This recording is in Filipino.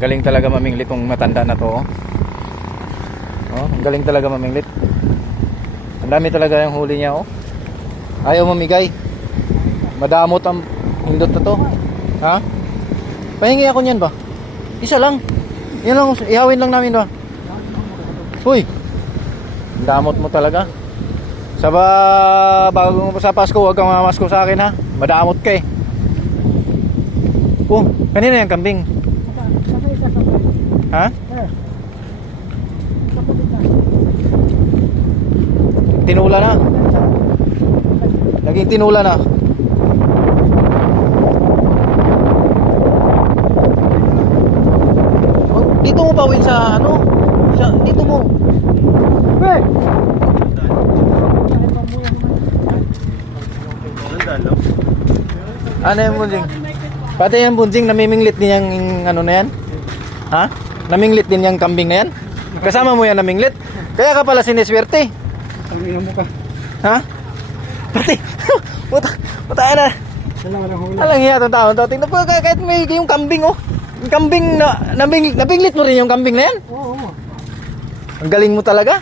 Galing talaga maminglit tong matanda na to. Oh, galing talaga maminglit. Ang dami talaga yung huli niya, oh. Ayaw mamigay. Madamot ang hindot na to. Ha? Pahingi ako niyan ba? Isa lang. Yan lang, ihawin lang namin ba? Uy. Damot mo talaga. Bago sa Pasko, huwag kang mamasko sa akin, ha. Madamot ka eh. Oh, kanina yung kambing. Ha? Tinula na. Naging tinula na. Oh, dito mo pawin sa ano? Dito mo. Hey! Ano yung bunjing? Pati yung bunjing namiminglit din yung ano na yan? Ha? Naminglit din yung kambing na yan? Kasama mo yan naminglit? Kaya ka pala siniswerte. Ang mo ka. Ha? Pati puta na. Alang hiya itong tao. Tingnan po kahit may yung kambing, oh. Yung kambing na nabinglit mo rin yung kambing na yan? Oo. Ang galing mo talaga.